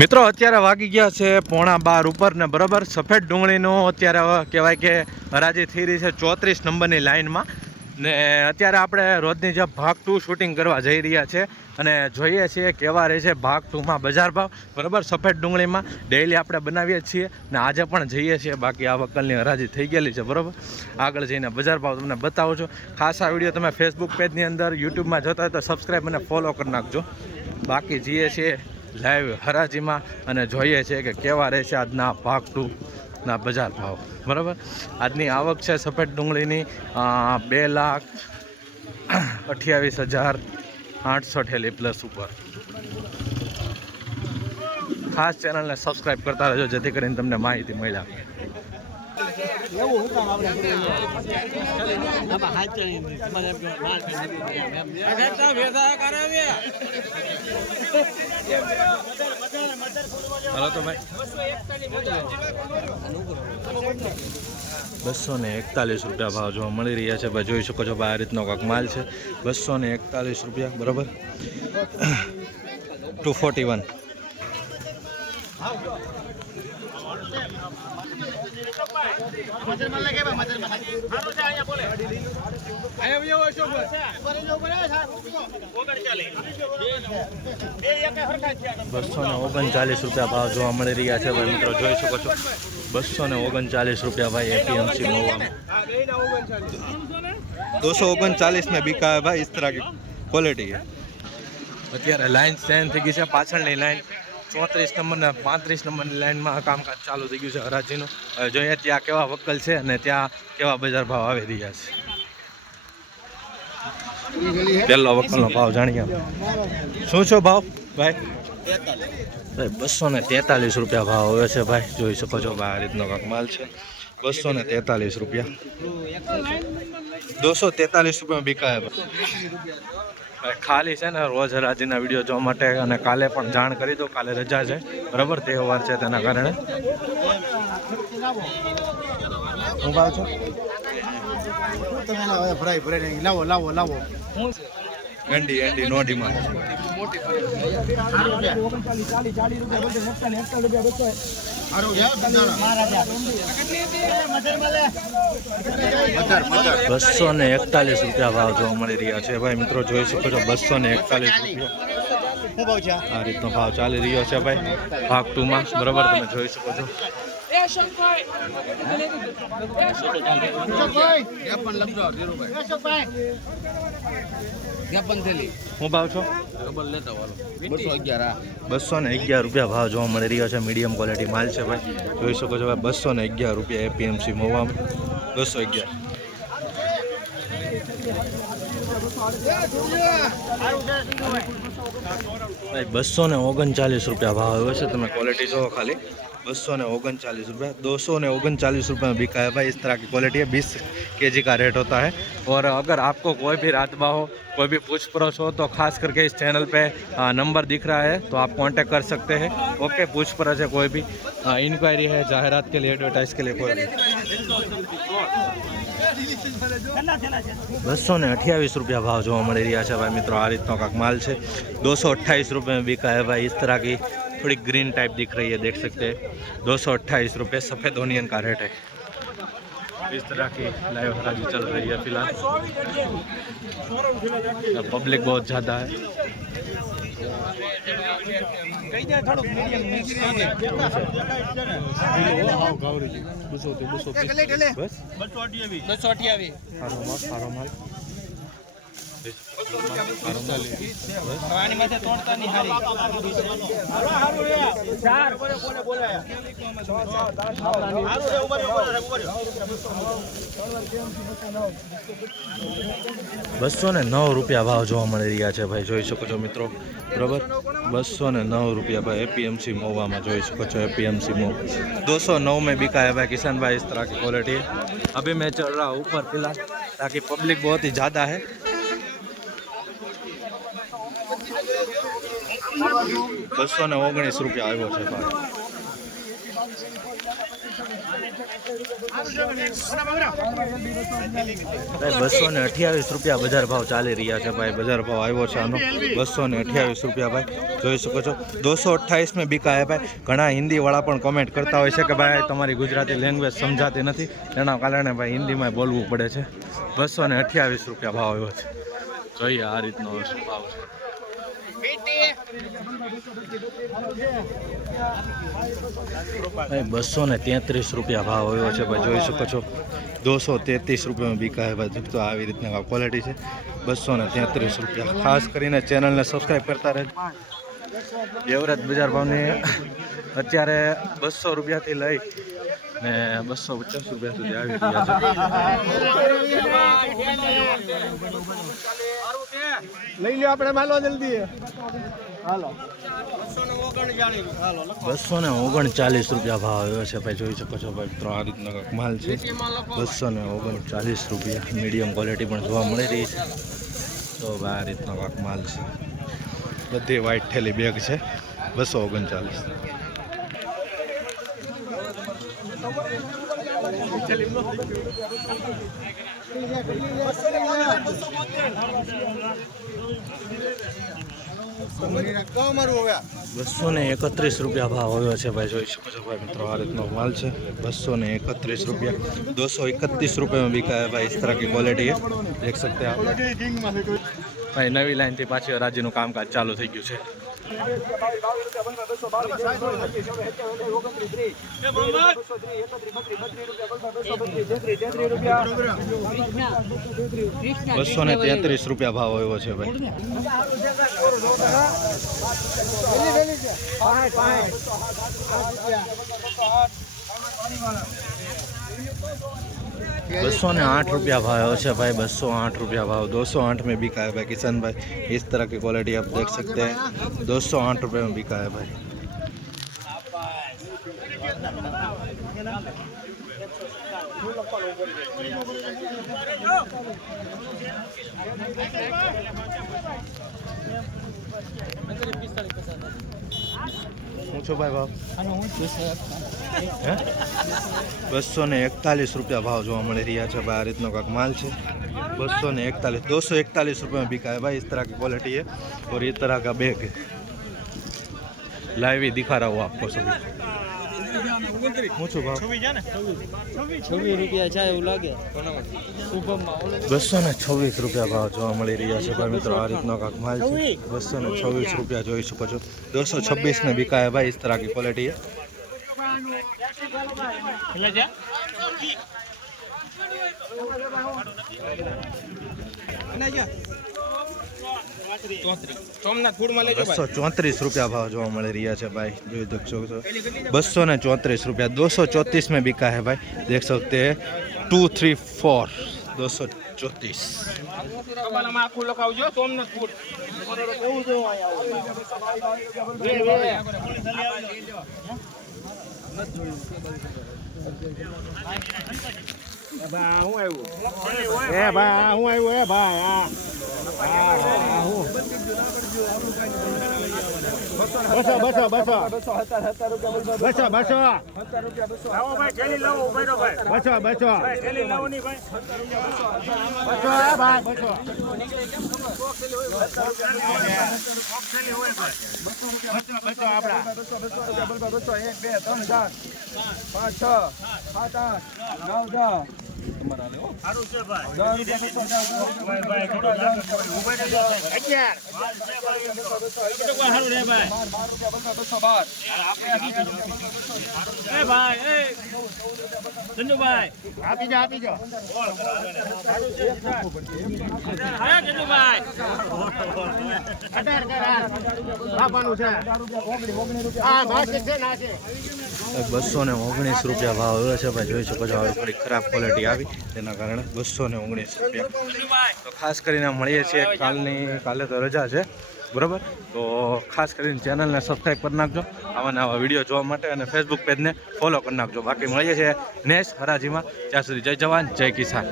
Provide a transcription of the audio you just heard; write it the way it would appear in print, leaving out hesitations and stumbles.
મિત્રો અત્યારે વાગી ગયા છે 11:15 ઉપર ને બરાબર સફેદ ડુંગળીનો અત્યારે કહેવાય કે હરાજી થઈ રહી છે 34 નંબરની લાઇનમાં ને અત્યારે આપણે રોજની જે ભાગ 2 શૂટિંગ કરવા જઈ રહ્યા છે અને જોઈએ છીએ કેવા રહે છે ભાગ 2માં બજાર ભાવ બરાબર સફેદ ડુંગળીમાં ડેઈલી આપણે બનાવીએ છીએ ને આજે પણ જઈએ છીએ બાકી આ વકલની હરાજી થઈ ગયેલી છે બરાબર આગળ જઈને બજાર ભાવ તમને બતાવું છું ખાસ આ વિડીયો તમે ફેસબુક પેજની અંદર યુટ્યુબમાં જોતા હોય તો સબસ્ક્રાઈબ અને ફોલો કરી નાખજો બાકી જઈએ છીએ લાઈવ હરાજીમાં અને જોઈએ છે કે કેવા રહેશે આજના ભાગ 2ના બજાર ભાવ બરાબર આજની આવક છે સફેદ ડુંગળીની 2,28,800 ઠેલી પ્લસ ઉપર ખાસ ચેનલને સબસ્ક્રાઈબ કરતા રહેજો જેથી કરીને તમને માહિતી મળ્યા હાલો તો ભાઈ 241 રૂપિયા ભાવ જોવા મળી રહ્યા છે ભાઈ જોઈ શકો છો ભાઈ આ રીતનો કાંક માલ છે 241 રૂપિયા બરાબર 241 239 રૂપિયા ભાવ જોવા મળી રહ્યા છે ભાઈ મિત્રો જોઈ શકો છો 239 રૂપિયા भाई एपीएमसी महुआ में 239 में बिका है भाई इस तरह की क्वालिटी है અત્યારે લાઈન સ્ટેન્ડ થઈ ગઈ છે પાછળની લાઈન 34 નંબર ને 35 નંબરની લાઈનમાં કામકાજ ચાલુ થઈ ગયું છે હરાજીનું જોઈએ ત્યાં કેવા વકલ છે અને ત્યાં કેવા બજાર ભાવ આવી રહ્યા છે પહેલો વકલનો ભાવ જાણીએ શું છો ભાવ ભાઈ 243 રૂપિયા ભાવ આવે છે ભાઈ જોઈ શકો છો ભાઈ આ રીતનો કાંક માલ છે 243 રૂપિયા 243 રૂપિયા બિકાય ભાઈ ખાલી છે ને રોજ હરાજીના વિડીયો જોવા માટે અને કાલે પણ જાણ કરી દો કાલે રજા છે બરાબર તહેવાર છે તેના કારણે હું ભાવ છો લાવો એન્ડી નો ડિમાન્ડ 241 રૂપિયા ભાવ જોવા મળી રહ્યા છે ભાઈ મિત્રો જોઈ શકો છો 241 રૂપિયા આ રીતનો ભાવ ચાલી રહ્યો છે ભાઈ ભાગ 2માં બરાબર તમે જોઈ શકો છો હું ભાવ છો 211 રૂપિયા ભાવ જોવા મળી રહ્યો છે મીડિયમ ક્વોલિટી માલ છે ભાઈ જોઈ શકો છો ભાઈ 211 રૂપિયા એપીએમસી મહુવામાં 211 भाई 239 રૂપિયા ભાવ આવ્યો છે તમે क्वालिटी जो खाली 239 रुपये 239 रुपये में बिका है भाई इस तरह की क्वालिटी है 20 kg का रेट होता है और अगर आपको कोई भी रातबा हो कोई भी पूछ पड़ोस हो तो खास करके इस चैनल पे नंबर दिख रहा है तो आप कांटेक्ट कर सकते हैं ओके पूछ पड़ोस है कोई भी इंक्वायरी है जाहिरात के लिए एडवर्टाइज के लिए कोई भी 228 रुपया भाव जो मिली रहा है भाई मित्रों आ रीतनो कांक माल है 228 रुपये में बिका है भाई इस तरह की थोड़ी ग्रीन टाइप दिख रही है देख सकते हैं 228 रुपये सफ़ेद ओनियन का रेट है इस तरह की लाइव हराजी चल रही है फिलहाल पब्लिक बहुत ज़्यादा है ₹209 ભાવ જોવા મળી રહ્યા છે ભાઈ જોઈ શકો છો મિત્રો બરાબર 209 रुपया भाई एपीएमसी महुआ में જોઈ શકો છો एपीएमसी महू 209 में बिका है भाई किसान भाई इस तरह की क्वालिटी है अभी मैं चल रहा हूँ ऊपर फिलहाल ताकि पब्लिक बहुत ही ज़्यादा है 219 રૂપિયા આવ્યો છે ભાઈ ₹228 બજાર ભાવ ચાલી રહ્યા છે ભાઈ. બજાર ભાવ આવ્યો છે આનો ₹228 ભાઈ, જોઈ શકો છો. 228 में बिका है भाई. ઘણા હિન્દી વાળા પણ કમેન્ટ કરતા હોય છે કે ભાઈ તમારી ગુજરાતી લેંગ્વેજ સમજાતી નથી, એના કારણે ભાઈ હિન્દીમાં બોલવું પડે છે. ₹228 ભાવ આવ્યો છે. જોઈએ આ રીતનો ભાવ છે. भाई ₹233 भाव આવ્યો છે ભાઈ, જોઈ શકો છો. ₹233 में बिका है भाई. तो આવી રીતના ક્વોલિટી છે. ₹233. ખાસ કરીને ચેનલને સબસ્ક્રાઈબ કરતા રહેજો. એવરેજ બજાર ભાવની અત્યારે ₹200 થી લઈ ને ₹250 સુધી આવી રહ્યા છે. લઈ લો આપણે માલો જલ્દી. હાલો ₹239 ભાવ આવ્યો છે ભાઈ, જોઈ શકો છો ભાઈ. આ રીતનો માલ છે. ₹239 મીડિયમ ક્વોલિટી પણ જોવા મળી રહી છે. તો આ રીતનો માલ છે. બધી વ્હાઈટ થેલી બેગ છે. 239. ₹231 ભાવ આવ્યો છે ભાઈ, જોઈ શકો છો ભાઈ મિત્રો. આ રીતનો માલ છે. ₹231. ₹231 में बिका है भाई. इस तरह की क्वालिटी है, देख सकते हैं आप भाई. નવી લાઈનથી પાછી હરાજીનું કામકાજ ચાલુ થઈ ગયું છે. ₹233 ભાવ આવ્યો છે ભાઈ. ₹208 भाव है भाई. ₹208 भाव. 208 में बिका है भाई किशन भाई. इस तरह की क्वालिटी आप देख सकते हैं. ₹208 में बिका है भाई. पूछो भाई भाव. ₹241 भाव જોવા મળી રહ્યા છે ભાઈ. આ રીતનો કાંક માલ છે. 241. ₹241 में बिका है भाई. इस तरह की क्वालिटी है और ये तरह का बैग है. लाइव ही दिखा रहा हूँ आपको सभी. पूछो भाव. ₹226 ભાવ જોવા મળી રહ્યા છે ભાઈ મિત્રો. આ રીતનો કાંક માલ છે. ₹226 જોઈ શકો છો. 226 में बिका है भाई. इस तरह की क्वालिटी है. ₹234 भाव જોવા મળી રહ્યા છે ભાઈ, જોઈ શકો છો. ₹234. 234 में बिका है भाई, देख सकते हैं. 234 ₹219 ભાવ આવ્યો છે ભાઈ, જોઈ શકો છો. હવે થોડી ખરાબ ક્વોલિટી આવી તેના કારણે ₹219. તો ખાસ કરીને મળીએ છીએ કાલે તો રજા છે, બરાબર. તો ખાસ કરીને ચેનલને સબસ્ક્રાઈબ કરી નાખજો આવા નવા વિડીયો જોવા માટે, અને ફેસબુક પેજને ફોલો કરી નાખજો. બાકી મળીએ છીએ નેક્સ્ટ હરાજીમાં. ત્યાં સુધી જય જવાન જય કિસાન.